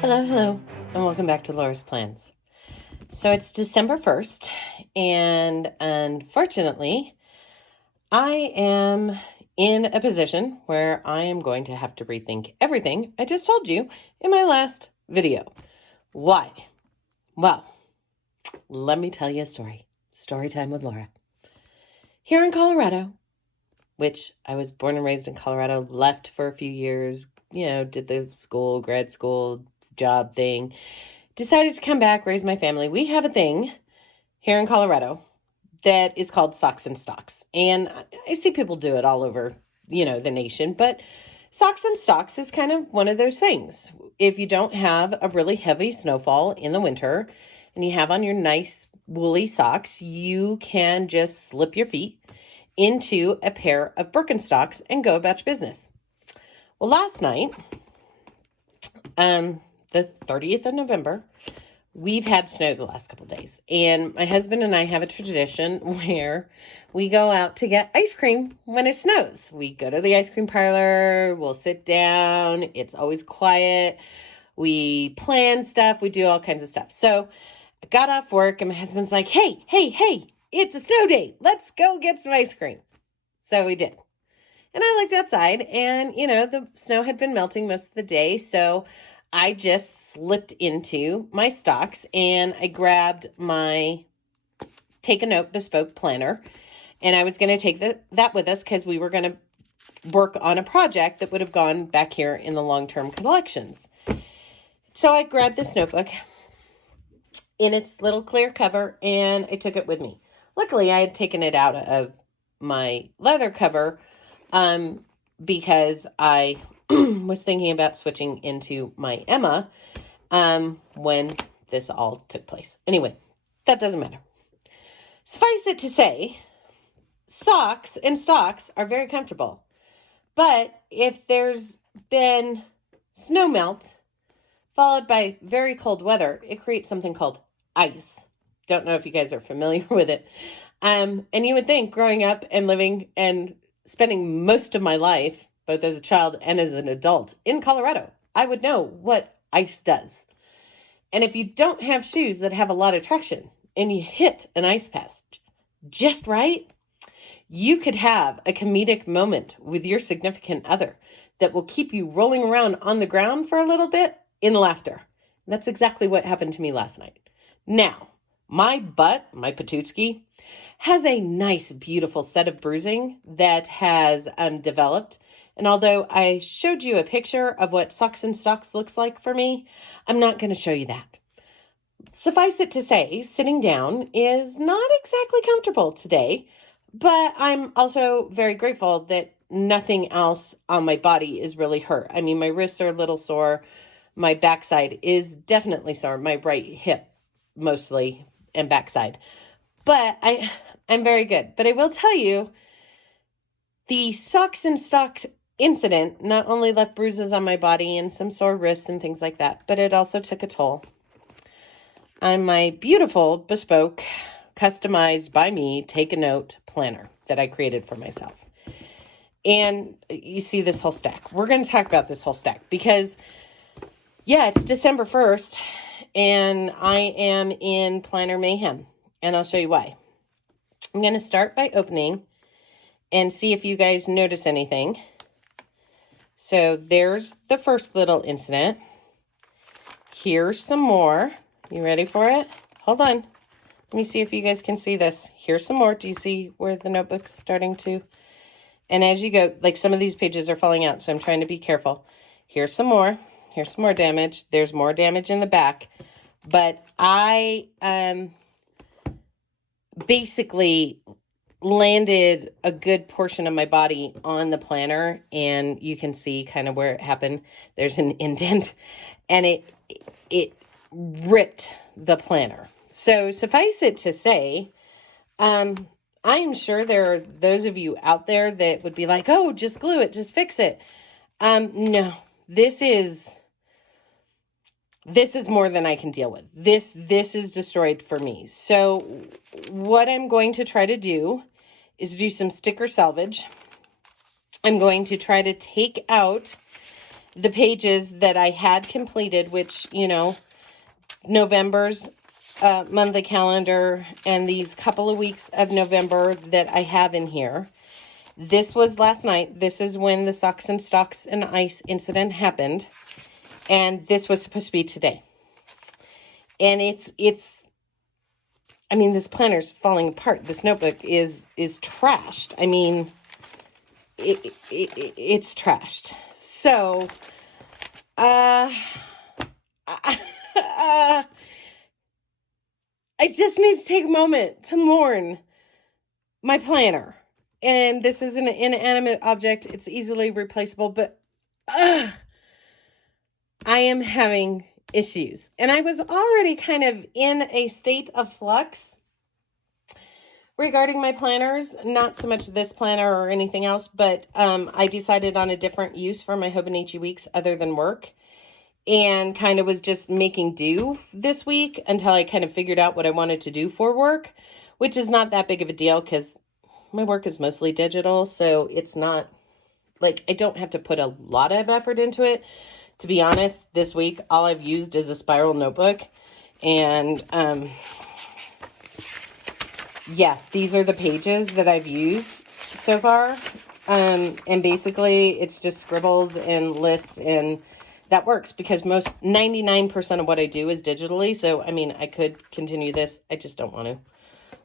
Hello, hello, and welcome back to Laura's Plans. So it's December 1st, and unfortunately, I am in a position where I am going to have to rethink everything I just told you in my last video. Why? Well, let me tell you a story. Story time with Laura. Here in Colorado, which I was born and raised in Colorado, left for a few years, did the grad school job thing, decided to come back, raise my family. We have a thing here in Colorado that is called socks and stocks. And I see people do it all over, the nation, but socks and stocks is kind of one of those things. If you don't have a really heavy snowfall in the winter and you have on your nice woolly socks, you can just slip your feet into a pair of Birkenstocks and go about your business. Well, last night, the 30th of November, we've had snow the last couple of days, and my husband and I have a tradition where we go out to get ice cream when it snows. We go to the ice cream parlor, we'll sit down, it's always quiet, we plan stuff, we do all kinds of stuff. So I got off work and my husband's like, hey, it's a snow day, let's go get some ice cream. So we did. And I looked outside and, the snow had been melting most of the day, so I just slipped into my stocks and I grabbed my Take a Note bespoke planner, and I was going to take that with us because we were going to work on a project that would have gone back here in the long-term collections. So I grabbed this notebook in its little clear cover and I took it with me. Luckily, I had taken it out of my leather cover because I was thinking about switching into my Emma when this all took place. Anyway, that doesn't matter. Suffice it to say, socks and stocks are very comfortable. But if there's been snow melt followed by very cold weather, it creates something called ice. Don't know if you guys are familiar with it. And you would think growing up and living and spending most of my life, both as a child and as an adult in Colorado, I would know what ice does. And if you don't have shoes that have a lot of traction and you hit an ice patch just right, you could have a comedic moment with your significant other that will keep you rolling around on the ground for a little bit in laughter. And that's exactly what happened to me last night. Now, my butt, my patootsky, has a nice, beautiful set of bruising that has developed. And although I showed you a picture of what socks and stocks looks like for me, I'm not going to show you that. Suffice it to say, sitting down is not exactly comfortable today, but I'm also very grateful that nothing else on my body is really hurt. I mean, my wrists are a little sore. My backside is definitely sore. My right hip mostly and backside. But I'm very good. But I will tell you, the socks and stocks incident not only left bruises on my body and some sore wrists and things like that, but it also took a toll on my beautiful, bespoke, customized by me, Take a Note planner that I created for myself. And you see this whole stack. We're going to talk about this whole stack because, it's December 1st and I am in planner mayhem, and I'll show you why. I'm going to start by opening and see if you guys notice anything. So there's the first little incident. Here's some more. You ready for it? Hold on. Let me see if you guys can see this. Here's some more. Do you see where the notebook's starting to? And as you go, like some of these pages are falling out, so I'm trying to be careful. Here's some more. Here's some more damage. There's more damage in the back. But I basically landed a good portion of my body on the planner, and you can see kind of where it happened. There's an indent, and it ripped the planner. So suffice it to say, I am sure there are those of you out there that would be like, oh, just glue it, just fix it. No, this is more than I can deal with. This is destroyed for me. So what I'm going to try to do is do some sticker salvage. I'm going to try to take out the pages that I had completed, which, you know, November's monthly calendar and these couple of weeks of November that I have in here. This was last night. This is when the socks and stocks and ice incident happened. And this was supposed to be today. And I mean, this planner's falling apart. This notebook is trashed. I mean, it's trashed. So, I just need to take a moment to mourn my planner. And this is an inanimate object. It's easily replaceable, but I am having issues. And I was already kind of in a state of flux regarding my planners. Not so much this planner or anything else, but I decided on a different use for my hobonichi weeks other than work. And kind of was just making do this week until I kind of figured out what I wanted to do for work, which is not that big of a deal because my work is mostly digital. So it's not like I don't have to put a lot of effort into it. To be honest, this week, all I've used is a spiral notebook. And yeah, these are the pages that I've used so far. And basically it's just scribbles and lists, and that works because 99% of what I do is digitally. So, I mean, I could continue this. I just don't want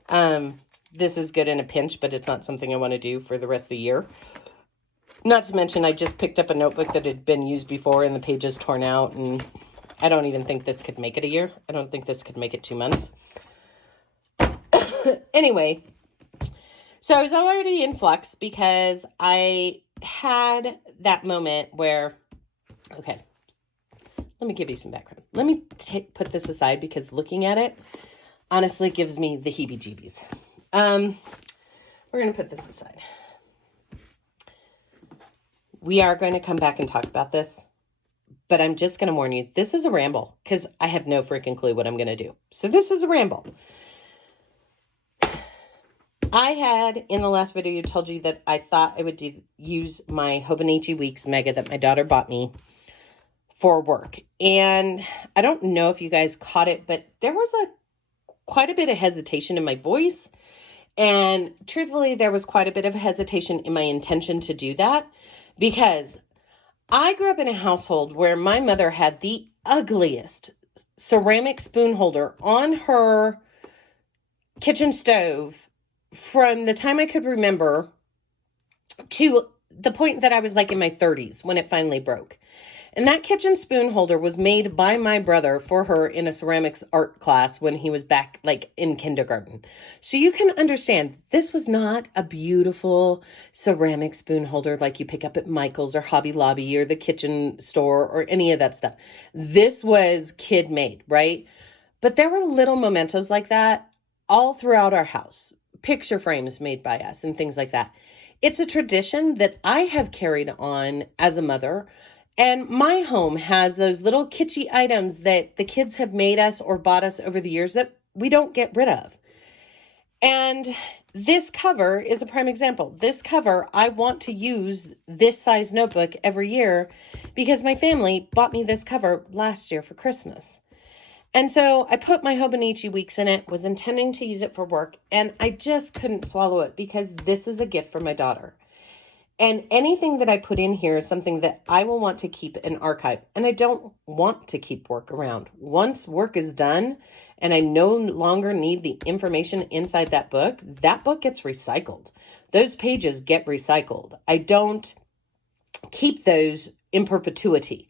to. This is good in a pinch, but it's not something I want to do for the rest of the year. Not to mention, I just picked up a notebook that had been used before and the pages torn out. And I don't even think this could make it a year. I don't think this could make it 2 months. Anyway, so I was already in flux because I had that moment where, okay. Let me give you some background. Let me put this aside because looking at it honestly gives me the heebie-jeebies. We're going to put this aside. We are going to come back and talk about this, but I'm just going to warn you, this is a ramble because I have no freaking clue what I'm going to do. So this is a ramble. I had, in the last video, told you that I thought I would use my Hobonichi Weeks Mega that my daughter bought me for work. And I don't know if you guys caught it, but there was quite a bit of hesitation in my voice. And truthfully, there was quite a bit of hesitation in my intention to do that because I grew up in a household where my mother had the ugliest ceramic spoon holder on her kitchen stove from the time I could remember to the point that I was like in my 30s when it finally broke. And that kitchen spoon holder was made by my brother for her in a ceramics art class when he was back like in kindergarten. So you can understand this was not a beautiful ceramic spoon holder like you pick up at Michael's or Hobby Lobby or the kitchen store or any of that stuff. This was kid made, right? But there were little mementos like that all throughout our house. Picture frames made by us and things like that. It's a tradition that I have carried on as a mother. And my home has those little kitschy items that the kids have made us or bought us over the years that we don't get rid of. And this cover is a prime example. This cover, I want to use this size notebook every year because my family bought me this cover last year for Christmas. And so I put my Hobonichi Weeks in it, was intending to use it for work, and I just couldn't swallow it because this is a gift for my daughter. And anything that I put in here is something that I will want to keep and archive. And I don't want to keep work around. Once work is done and I no longer need the information inside that book gets recycled. Those pages get recycled. I don't keep those in perpetuity.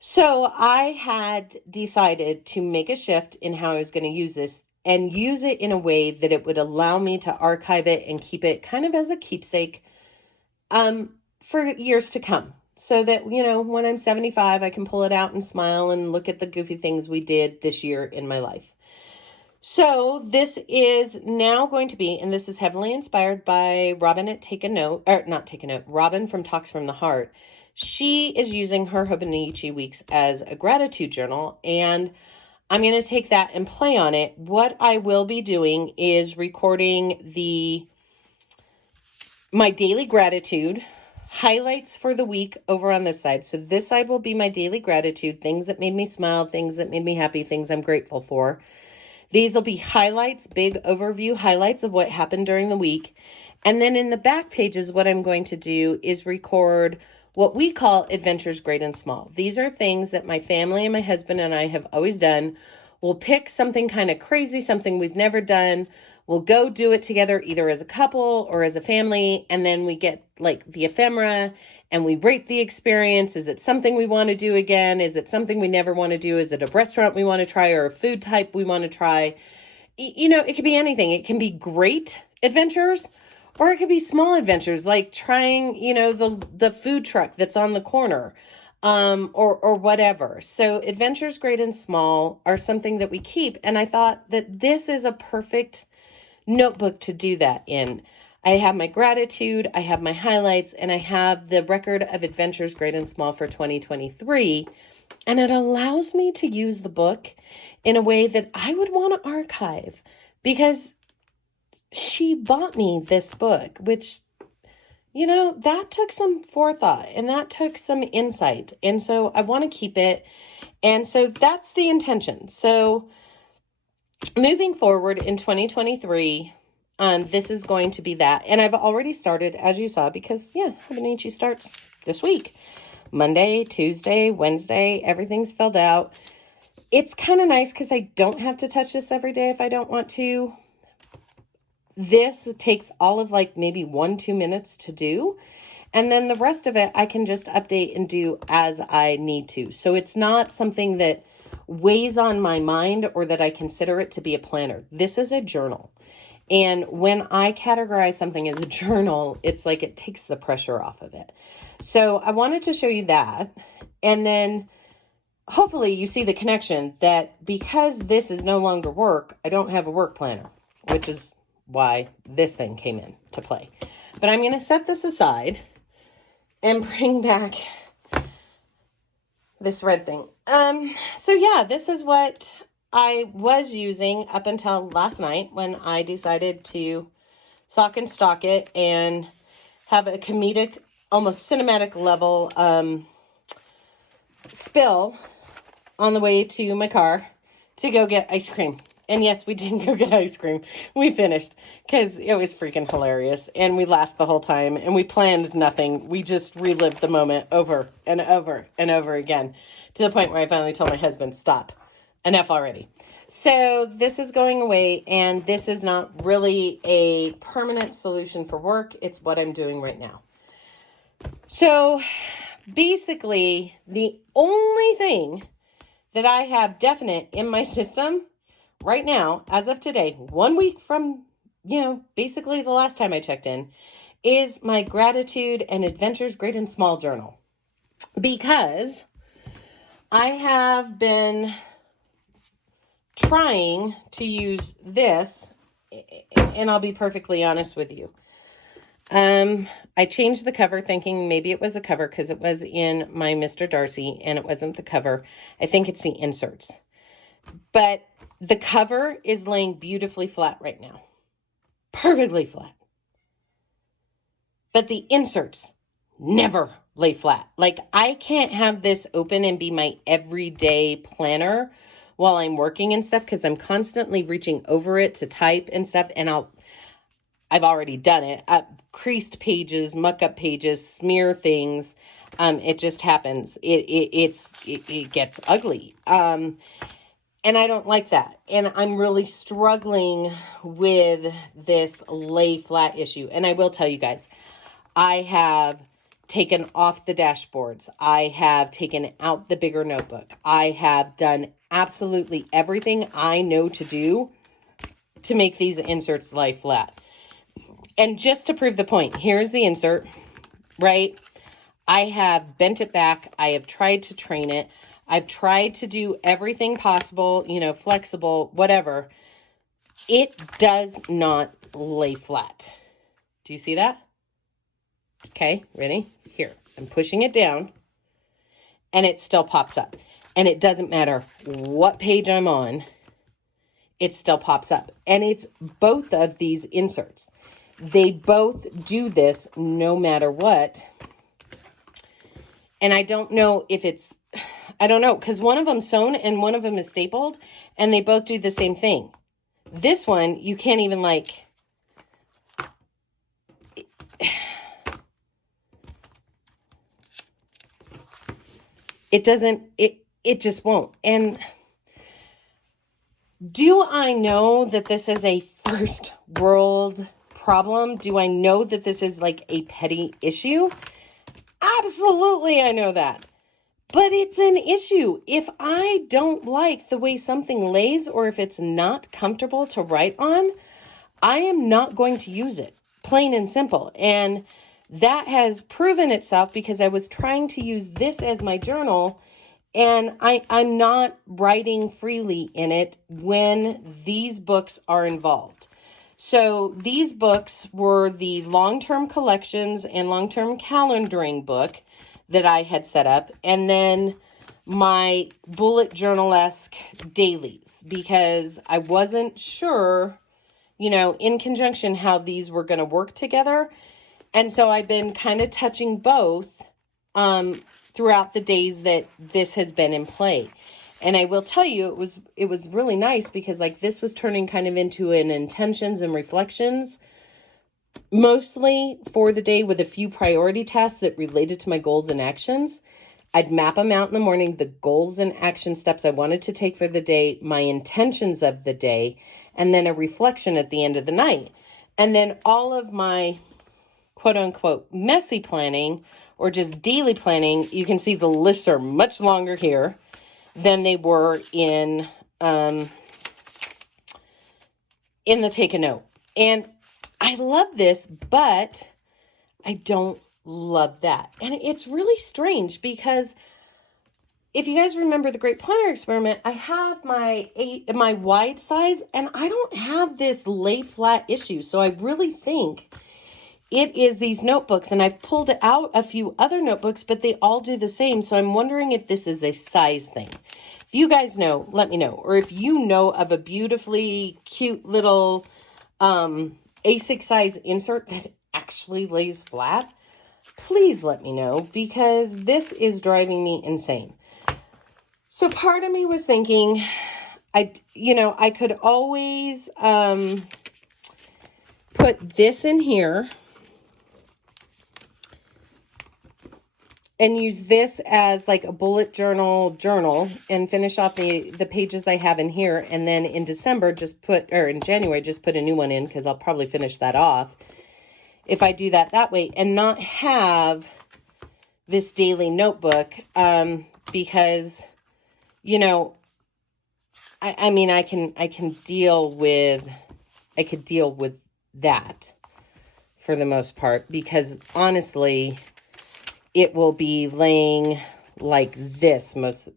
So I had decided to make a shift in how I was going to use this and use it in a way that it would allow me to archive it and keep it kind of as a keepsake for years to come, so that, you know, when I'm 75, I can pull it out and smile and look at the goofy things we did this year in my life. So this is now going to be, and this is heavily inspired by Robin at Robin from Talks from the Heart. She is using her Hobonichi Weeks as a gratitude journal, and I'm going to take that and play on it. What I will be doing is recording my daily gratitude, highlights for the week over on this side. So this side will be my daily gratitude, things that made me smile, things that made me happy, things I'm grateful for. These will be highlights, big overview highlights of what happened during the week. And then in the back pages, what I'm going to do is record what we call adventures great and small. These are things that my family and my husband and I have always done. We'll pick something kind of crazy, something we've never done. We'll go do it together, either as a couple or as a family. And then we get like the ephemera and we rate the experience. Is it something we want to do again? Is it something we never want to do? Is it a restaurant we want to try or a food type we want to try? You know, it could be anything. It can be great adventures, or it could be small adventures like trying, you know, the food truck that's on the corner, or whatever. So adventures great and small are something that we keep. And I thought that this is a perfect notebook to do that in. I have my gratitude, I have my highlights, and I have the record of adventures great and small for 2023. And it allows me to use the book in a way that I would want to archive, because she bought me this book, which, you know, that took some forethought and that took some insight. And so I want to keep it. And so that's the intention. So moving forward in 2023, this is going to be that. And I've already started, as you saw, because, yeah, hobonichi starts this week. Monday, Tuesday, Wednesday, everything's filled out. It's kind of nice because I don't have to touch this every day if I don't want to. This takes all of like maybe 1-2 minutes to do. And then the rest of it, I can just update and do as I need to. So it's not something that weighs on my mind or that I consider it to be a planner. This is a journal. And when I categorize something as a journal, it's like it takes the pressure off of it. So I wanted to show you that. And then hopefully you see the connection that because this is no longer work, I don't have a work planner, which is why this thing came in to play. But I'm going to set this aside and bring back this red thing. So yeah, this is what I was using up until last night when I decided to sock and stock it and have a comedic, almost cinematic level spill on the way to my car to go get ice cream. And yes, we did go get ice cream. We finished because it was freaking hilarious. And we laughed the whole time and we planned nothing. We just relived the moment over and over and over again to the point where I finally told my husband, stop, enough already. So this is going away, and this is not really a permanent solution for work. It's what I'm doing right now. So basically, the only thing that I have definite in my system right now, as of today, 1 week from, you know, basically the last time I checked in, is my gratitude and adventures great and small journal. Because I have been trying to use this, and I'll be perfectly honest with you. I changed the cover thinking maybe it was a cover because it was in my Mr. Darcy, and it wasn't the cover. I think it's the inserts. But the cover is laying beautifully flat right now. Perfectly flat. But the inserts never lay flat. Like, I can't have this open and be my everyday planner while I'm working and stuff, because I'm constantly reaching over it to type and stuff. And I've already done it. Creased pages, muck up pages, smear things. It just happens. It gets ugly. And I don't like that. And I'm really struggling with this lay flat issue. And I will tell you guys, I have taken off the dashboards. I have taken out the bigger notebook. I have done absolutely everything I know to do to make these inserts lie flat. And just to prove the point, here's the insert, right? I have bent it back. I have tried to train it. I've tried to do everything possible, you know, flexible, whatever. It does not lay flat. Do you see that? Okay, ready? Here, I'm pushing it down and it still pops up. And it doesn't matter what page I'm on, it still pops up. And it's both of these inserts. They both do this no matter what. And I don't know if it's, I don't know, because one of them's sewn and one of them is stapled, and they both do the same thing. This one, you can't even like, it doesn't, it just won't. And do I know that this is a first world problem? Do I know that this is like a petty issue? Absolutely, I know that. But it's an issue. If I don't like the way something lays, or if it's not comfortable to write on, I am not going to use it. Plain and simple. And that has proven itself because I was trying to use this as my journal, and I'm not writing freely in it when these books are involved. So these books were the long-term collections and long-term calendaring book that I had set up, and then my bullet journal-esque dailies, because I wasn't sure, you know, in conjunction how these were going to work together. And so I've been kind of touching both throughout the days that this has been in play. And I will tell you, it was really nice because like this was turning kind of into an intentions and reflections, mostly for the day, with a few priority tasks that related to my goals and actions. I'd map them out in the morning, the goals and action steps I wanted to take for the day, my intentions of the day, and then a reflection at the end of the night. And then all of my quote unquote messy planning or just daily planning, you can see the lists are much longer here than they were in the take a note. And I love this, but I don't love that. And it's really strange because if you guys remember the Great Planner Experiment, I have my wide size, and I don't have this lay flat issue. So I really think it is these notebooks, and I've pulled out a few other notebooks, but they all do the same. So I'm wondering if this is a size thing. If you guys know, let me know. Or if you know of a beautifully cute little A6 size insert that actually lays flat, please let me know, because this is driving me insane. So part of me was thinking, I could always put this in here and use this as like a bullet journal and finish off the pages I have in here. And then in December, in January, just put a new one in, because I'll probably finish that off if I do that way, and not have this daily notebook, because, you know, I mean, I could deal with that for the most part, because honestly, it will be laying like this most of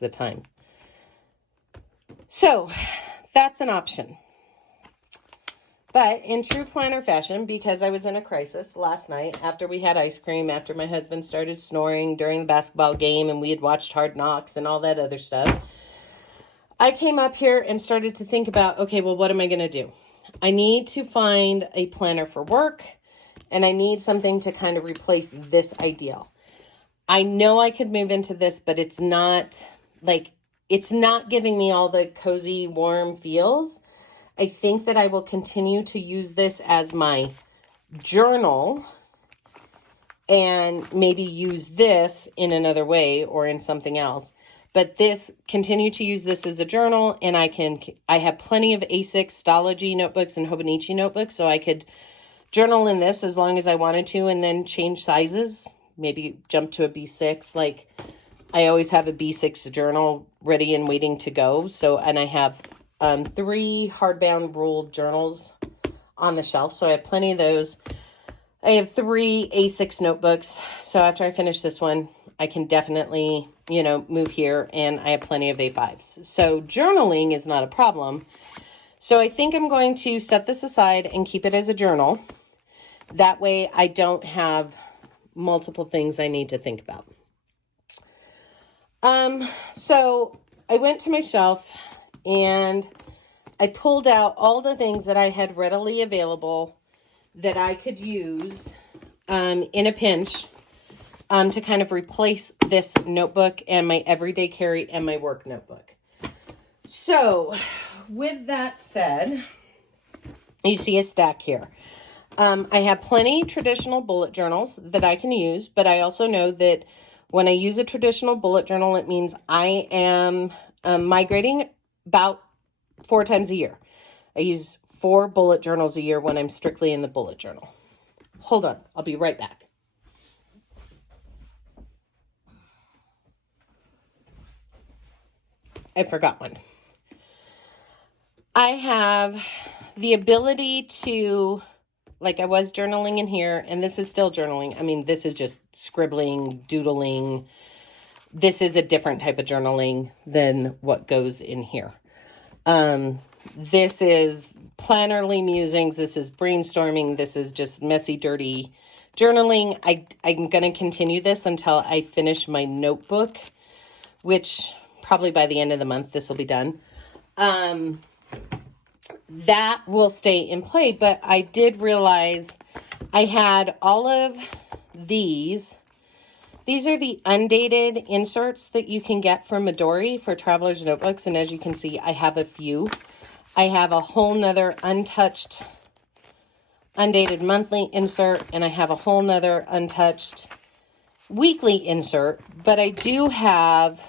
the time. So that's an option. But in true planner fashion, because I was in a crisis last night after we had ice cream, after my husband started snoring during the basketball game and we had watched Hard Knocks and all that other stuff, I came up here and started to think about, okay, well, what am I going to do? I need to find a planner for work, and I need something to kind of replace this ideal. I know I could move into this, but it's not giving me all the cozy, warm feels. I think that I will continue to use this as my journal and maybe use this in another way or in something else. But continue to use this as a journal, and I have plenty of A6 Stalogy notebooks and Hobonichi notebooks, so I could journal in this as long as I wanted to, and then change sizes, maybe jump to a B6. Like, I always have a B6 journal ready and waiting to go. So, and I have 3 hardbound ruled journals on the shelf, so I have plenty of those. I have 3 A6 notebooks, so after I finish this one, I can definitely, move here, and I have plenty of A5s. So journaling is not a problem. So I think I'm going to set this aside and keep it as a journal. That way I don't have multiple things I need to think about. So I went to my shelf and I pulled out all the things that I had readily available that I could use in a pinch to kind of replace this notebook and my everyday carry and my work notebook. So with that said, you see a stack here. I have plenty traditional bullet journals that I can use, but I also know that when I use a traditional bullet journal, it means I am migrating about 4 times a year. I use 4 bullet journals a year when I'm strictly in the bullet journal. Hold on, I'll be right back. I forgot one. I have the ability to, like I was journaling in here, and this is still journaling. I mean, this is just scribbling, doodling. This is a different type of journaling than what goes in here. This is plannerly musings. This is brainstorming. This is just messy, dirty journaling. I'm going to continue this until I finish my notebook, which probably by the end of the month, this will be done. That will stay in play, but I did realize I had all of these. These are the undated inserts that you can get from Midori for traveler's notebooks, and as you can see, I have a few. I have a whole nother untouched, undated monthly insert, and I have a whole nother untouched weekly insert, but I do have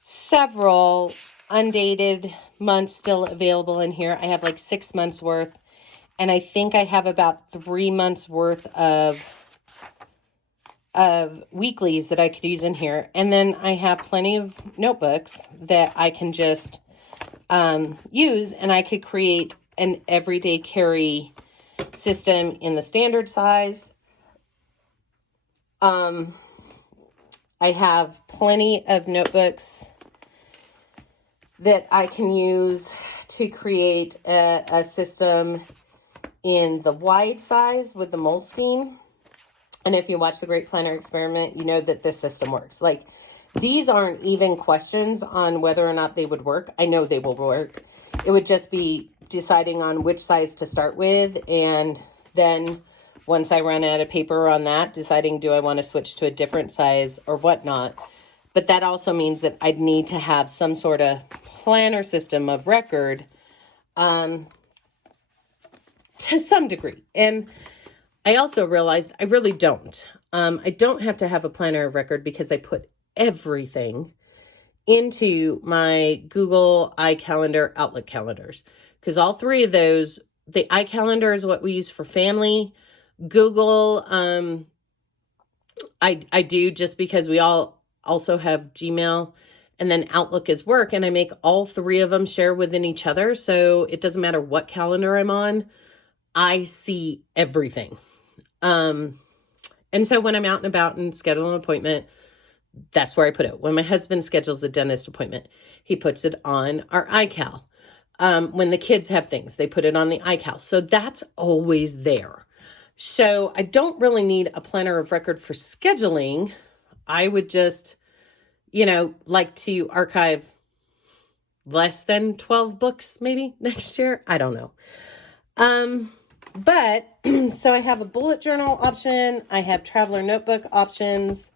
several undated months still available in here. I have like 6 months worth, and I think I have about 3 months worth of weeklies that I could use in here. And then I have plenty of notebooks that I can just use, and I could create an everyday carry system in the standard size. I have plenty of notebooks that I can use to create a system in the wide size with the Moleskine. And if you watch the Great Planner Experiment, you know that this system works. Like, these aren't even questions on whether or not they would work. I know they will work. It would just be deciding on which size to start with, and then once I run out of paper on that, deciding do I want to switch to a different size or whatnot. But that also means that I'd need to have some sort of planner system of record to some degree. And I also realized I really don't. I don't have to have a planner of record because I put everything into my Google iCalendar, Outlook calendars. Because all 3 of those, the iCalendar is what we use for family. Google, I do just because we all also have Gmail, and then Outlook is work, and I make all 3 of them share within each other. So it doesn't matter what calendar I'm on, I see everything. And so when I'm out and about and schedule an appointment, that's where I put it. When my husband schedules a dentist appointment, he puts it on our iCal. When the kids have things, they put it on the iCal. So that's always there. So I don't really need a planner of record for scheduling. I would just, like to archive less than 12 books maybe next year. I don't know. But so I have a bullet journal option. I have traveler notebook options.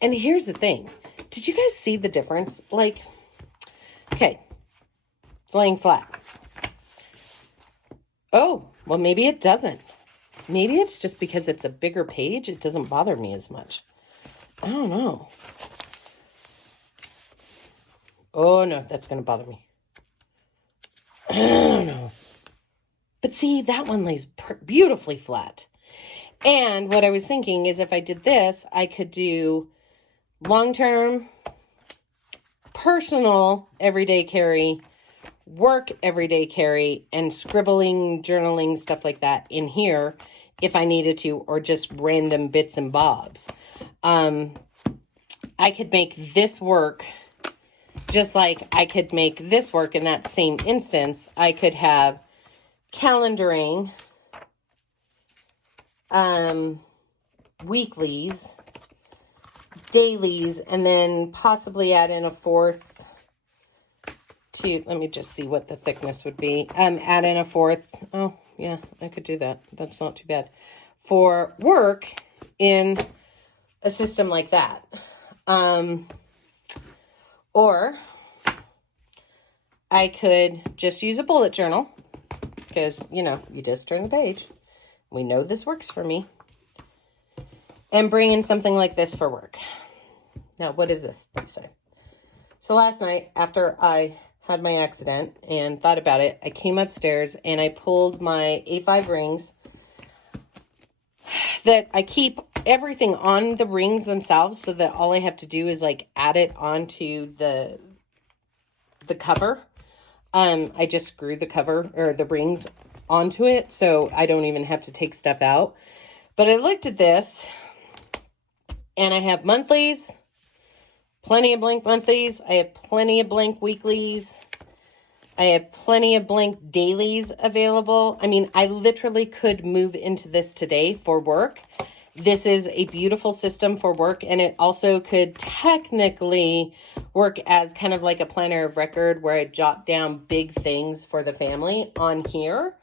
And here's the thing. Did you guys see the difference? Like, okay, it's laying flat. Oh, well, maybe it doesn't. Maybe it's just because it's a bigger page. It doesn't bother me as much. I don't know. Oh, no, that's going to bother me. I don't know. But see, that one lays beautifully flat. And what I was thinking is if I did this, I could do long-term, personal, everyday carry, work everyday carry, and scribbling, journaling, stuff like that in here if I needed to, or just random bits and bobs. I could make this work just like I could make this work in that same instance. I could have calendaring, weeklies, dailies, and then possibly add in a 4th to, let me just see what the thickness would be. Add in a 4th. Oh, yeah, I could do that. That's not too bad. For work in a system like that. Or I could just use a bullet journal because, you know, you just turn the page. We know this works for me. And bring in something like this for work. Now, what is this, you say? So last night, after I had my accident and thought about it, I came upstairs and I pulled my A5 rings that I keep everything on the rings themselves so that all I have to do is like add it onto the cover. I just screw the cover or the rings onto it so I don't even have to take stuff out. But I looked at this and I have monthlies, plenty of blank monthlies. I have plenty of blank weeklies. I have plenty of blank dailies available. I mean, I literally could move into this today for work. This is a beautiful system for work, and it also could technically work as kind of like a planner of record where I jot down big things for the family on here.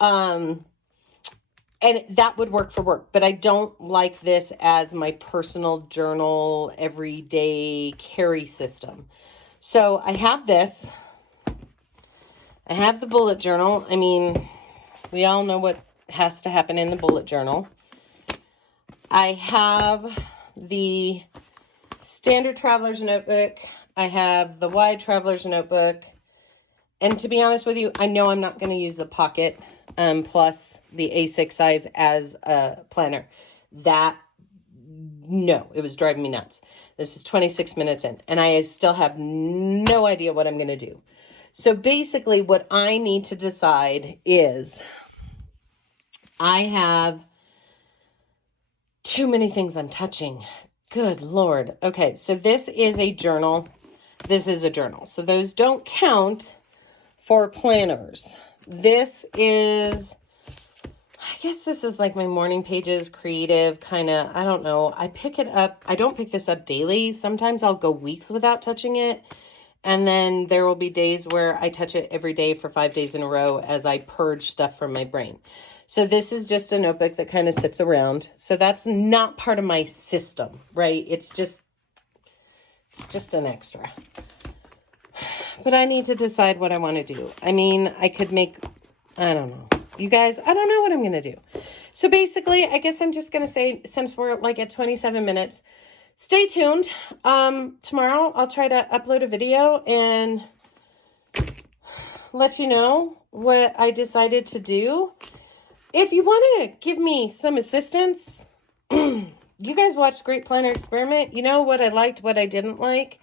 And that would work for work, but I don't like this as my personal journal, everyday carry system. So I have this. I have the bullet journal. I mean, we all know what has to happen in the bullet journal. I have the standard traveler's notebook. I have the wide traveler's notebook. And to be honest with you, I know I'm not going to use the pocket plus the A6 size as a planner. No, it was driving me nuts. This is 26 minutes in, and I still have no idea what I'm going to do. So basically what I need to decide is I have too many things I'm touching. Good Lord. Okay, so this is a journal. This is a journal. So those don't count for planners. This is, I guess this is like my morning pages, creative kind of, I don't know. I pick it up. I don't pick this up daily. Sometimes I'll go weeks without touching it. And then there will be days where I touch it every day for 5 days in a row as I purge stuff from my brain. So this is just a notebook that kind of sits around. So that's not part of my system, right? It's just an extra. But I need to decide what I want to do. I mean, I could make, I don't know. You guys, I don't know what I'm going to do. So basically, I guess I'm just going to say, since we're like at 27 minutes, stay tuned. Tomorrow I'll try to upload a video and let you know what I decided to do. If you want to give me some assistance, you guys watched Great Planner Experiment. You know what I liked, what I didn't like.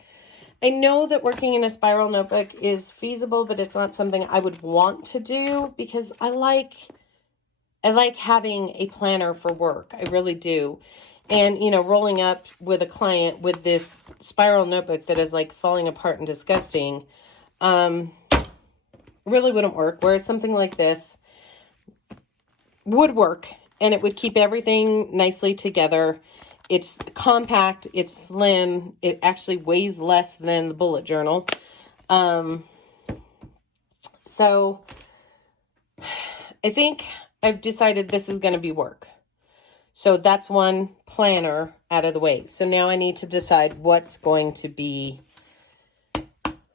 I know that working in a spiral notebook is feasible, but it's not something I would want to do because I like having a planner for work. I really do. And, you know, rolling up with a client with this spiral notebook that is like falling apart and disgusting, really wouldn't work. Whereas something like this would work and it would keep everything nicely together. It's compact, it's slim, it actually weighs less than the bullet journal. So I think I've decided this is going to be work. So that's one planner out of the way. So now I need to decide what's going to be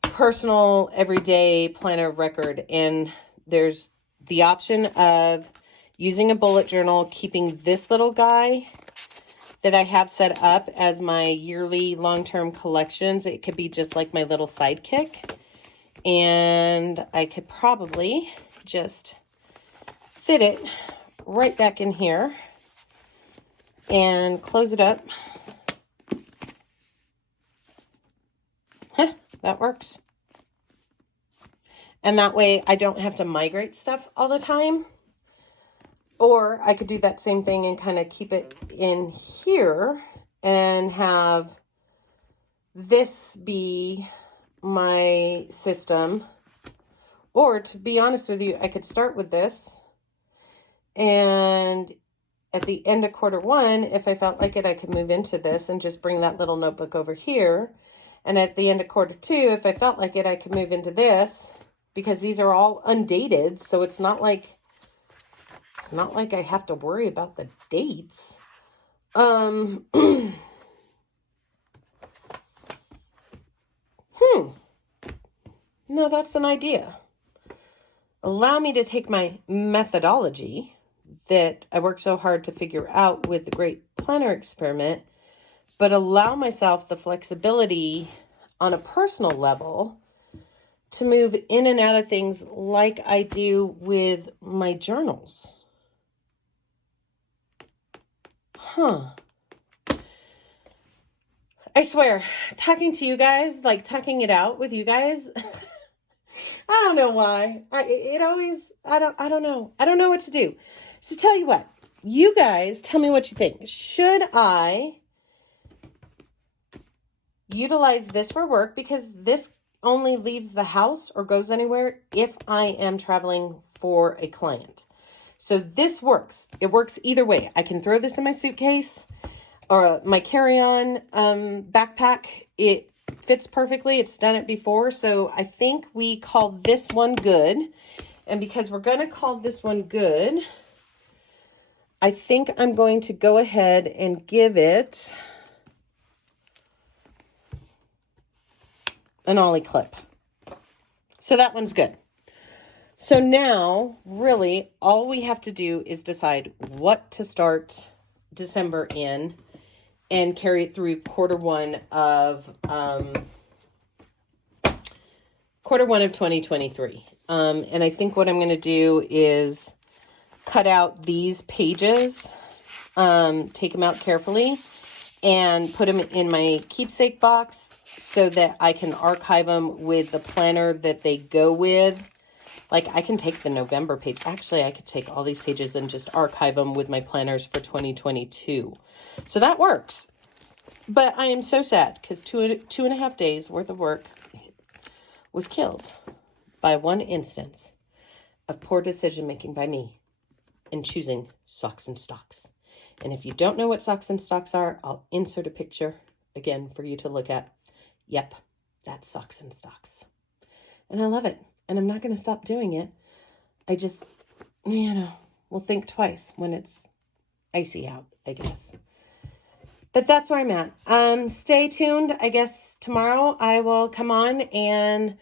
personal, everyday planner record. And there's the option of using a bullet journal, keeping this little guy that I have set up as my yearly long-term collections. It could be just like my little sidekick. And I could probably just fit it right back in here and close it up. That works. And that way I don't have to migrate stuff all the time. Or I could do that same thing and kind of keep it in here and have this be my system. Or to be honest with you, I could start with this. And at the end of Q1, if I felt like it, I could move into this and just bring that little notebook over here. And at the end of Q2, if I felt like it, I could move into this because these are all undated. So it's not like I have to worry about the dates. No, that's an idea. Allow me to take my methodology that I worked so hard to figure out with the Great Planner Experiment, but allow myself the flexibility on a personal level to move in and out of things like I do with my journals. I swear, talking to you guys, like talking it out with you guys, I don't know why. I don't know. I don't know what to do. So tell you what, you guys tell me what you think. Should I utilize this for work? Because this only leaves the house or goes anywhere if I am traveling for a client. So this works. It works either way. I can throw this in my suitcase or my carry-on backpack. It fits perfectly. It's done it before. So I think we called this one good. And because we're going to call this one good, I think I'm going to go ahead and give it an ollie clip. So that one's good. So now, really, all we have to do is decide what to start December in and carry it through quarter one of 2023. And I think what I'm going to do is cut out these pages, take them out carefully, and put them in my keepsake box so that I can archive them with the planner that they go with. Like, I can take the November page. Actually, I could take all these pages and just archive them with my planners for 2022. So that works. But I am so sad because two and a half days worth of work was killed by one instance of poor decision making by me in choosing socks and stocks. And if you don't know what socks and stocks are, I'll insert a picture again for you to look at. Yep, that's socks and stocks. And I love it. And I'm not going to stop doing it. I just, will think twice when it's icy out, I guess. But that's where I'm at. Stay tuned. I guess tomorrow I will come on and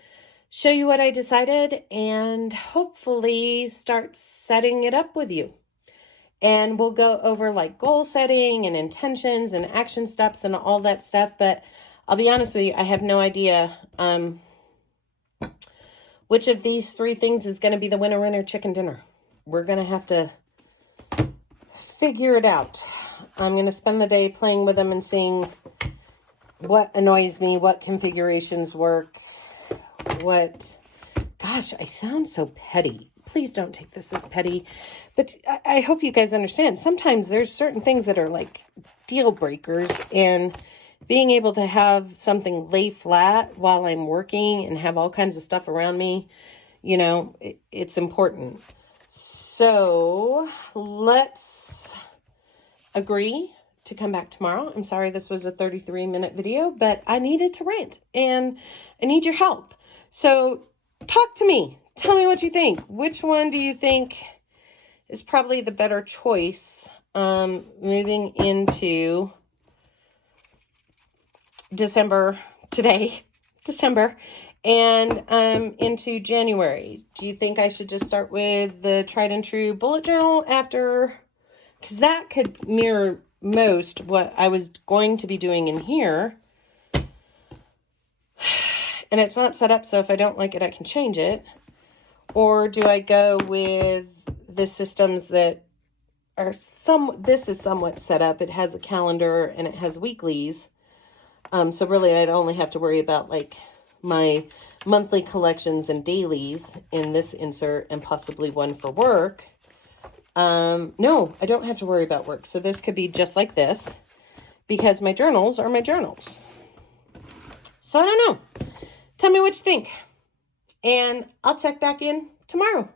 show you what I decided and hopefully start setting it up with you. And we'll go over like goal setting and intentions and action steps and all that stuff. But I'll be honest with you, I have no idea which of these three things is going to be the winner chicken dinner. We're going to have to figure it out. I'm going to spend the day playing with them and seeing what annoys me, what configurations work, gosh, I sound so petty. Please don't take this as petty. But I hope you guys understand. Sometimes there's certain things that are like deal breakers, and being able to have something lay flat while I'm working and have all kinds of stuff around me, it's important. So let's agree to come back tomorrow. I'm sorry this was a 33-minute video, but I needed to rant and I need your help. So talk to me. Tell me what you think. Which one do you think is probably the better choice moving into December, and into January? Do you think I should just start with the tried and true bullet journal after? Because that could mirror most what I was going to be doing in here. And it's not set up, so if I don't like it, I can change it. Or do I go with the systems that are this is somewhat set up. It has a calendar and it has weeklies. So really I'd only have to worry about like my monthly collections and dailies in this insert and possibly one for work. No, I don't have to worry about work. So this could be just like this because my journals are my journals. So I don't know. Tell me what you think. And I'll check back in tomorrow.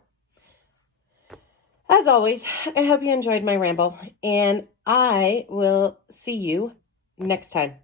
As always, I hope you enjoyed my ramble, and I will see you next time.